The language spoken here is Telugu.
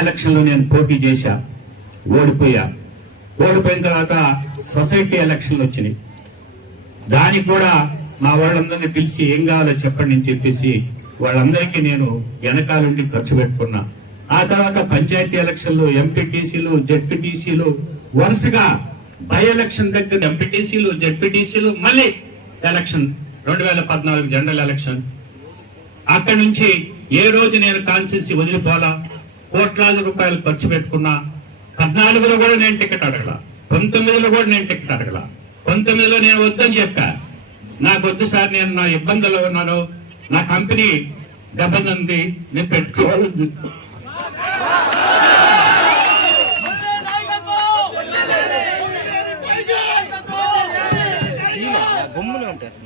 ఎలక్షన్లో నేను పోటీ చేశా ఓడిపోయా. ఓడిపోయిన తర్వాత సొసైటీ ఎలక్షన్లు వచ్చినాయి. దానికి కూడా మా వాళ్ళందరినీ పిలిచి ఏం కావాలో చెప్పండి అని చెప్పేసి వాళ్ళందరికీ నేను వెనకాలండి ఖర్చు పెట్టుకున్నా. ఆ తర్వాత పంచాయతీ ఎలక్షన్లు ఎంపీటీసీలు జెడ్పీటీసీలు వరుసగా బై ఎలక్షన్ దగ్గర ఎంపీటీసీలు జెడ్పీటీసీలు మళ్ళీ ఎలక్షన్ రెండు వేల పద్నాలుగు జనరల్ ఎలక్షన్. అక్కడి నుంచి ఏ రోజు నేను కాన్స్టిట్యూన్సీ వదిలిపోలా కోట్లాది రూపాయలు ఖర్చు పెట్టుకున్నా పద్నాలుగులో కూడా నేను టికెట్ అడగల. పంతొమ్మిదిలో కూడా నేను టికెట్ అడగల. పంతొమ్మిదిలో నేను వద్దని చెప్పా. నాకు వద్దు సార్ నేను నా ఇబ్బందుల్లో ఉన్నాను. నా కంపెనీ దెబ్బతింది నేను పెట్టుకోవాలని ఉంటారు.